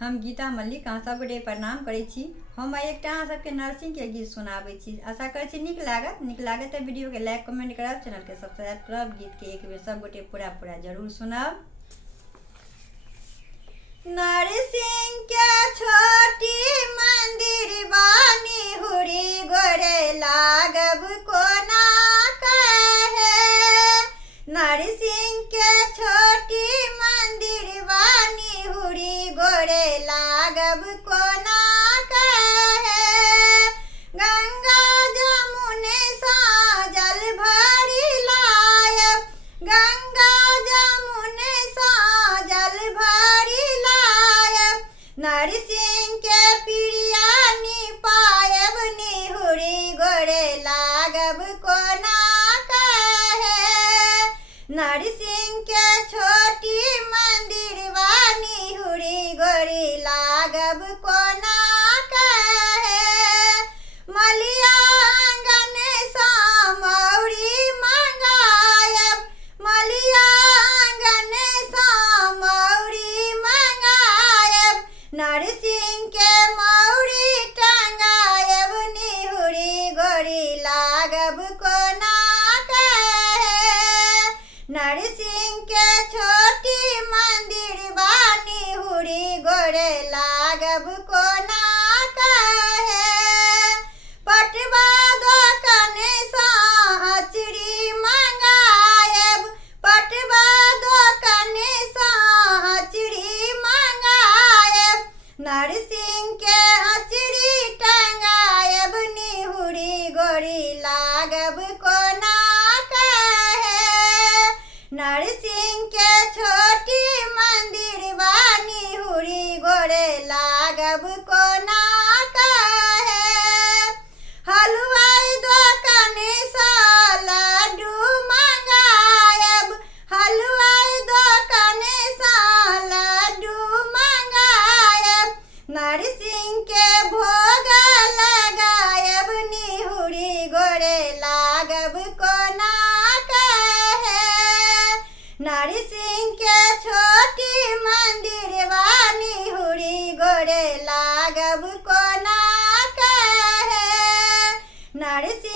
हम गीता मल्लिक अहाँ सब गोटे प्रणाम करै छी। हम आइ एकटा अहाँ सबके नर्सिंग के गीत सुनाबै छी। आशा करै छी नीक लागत तऽ वीडियो के लाइक कमेंट करब, चैनल के सब्सक्राइब करब, गीत के एक बेर सब गोटे पूरा जरूर सुनब। नरसिंह के छोटी मंदिर बानी हुरी गोरे लागब कोना कहे। नरसिंह के छोटी मंदिर बानी हुरी गोरे लागब कोना कहे। गंगा जमुने सा जल भरी लायब, गंगा जमुने सा जल भरी लायब। नरसिंह के प्रियानी पायब निहुरी गोरे लागब कोना कहे। नरसिंह के छोटी मंदिर बानी हुरी गोरी लागब कोना कहे। मलिया आंगन सा मौरी मंगायब, मलिया आंगन सा मौरी मंगायब। नरसिंह के मौरी टंगायब निहुरी गोरी लागब कोना कहे। नरसिंह के छोटी मंदिर बानी हुरी गोरे लागब कोना कहे। पटवा दोकान सा हचरी मंगायब, पटवा दोकान सा हचरी मंगायब। नरसिंह के हचरी टंगायब निहुरी गोरी लागब कोना कहे। नरसिंह के छोटी मंदिर बानी हुरी गोरे लागब कोना कहे। हलवाई दोकान सा लड्डू मंगायब, हलवाई दोकान सा लड्डू मंगायब। नरसिंह के भोग लगायब निहुरी गोरे लागब कोना कहे। नरसिंह के छोटी मंदिर बानी हुरी गोरे लागब कोना कहे। नरसिंह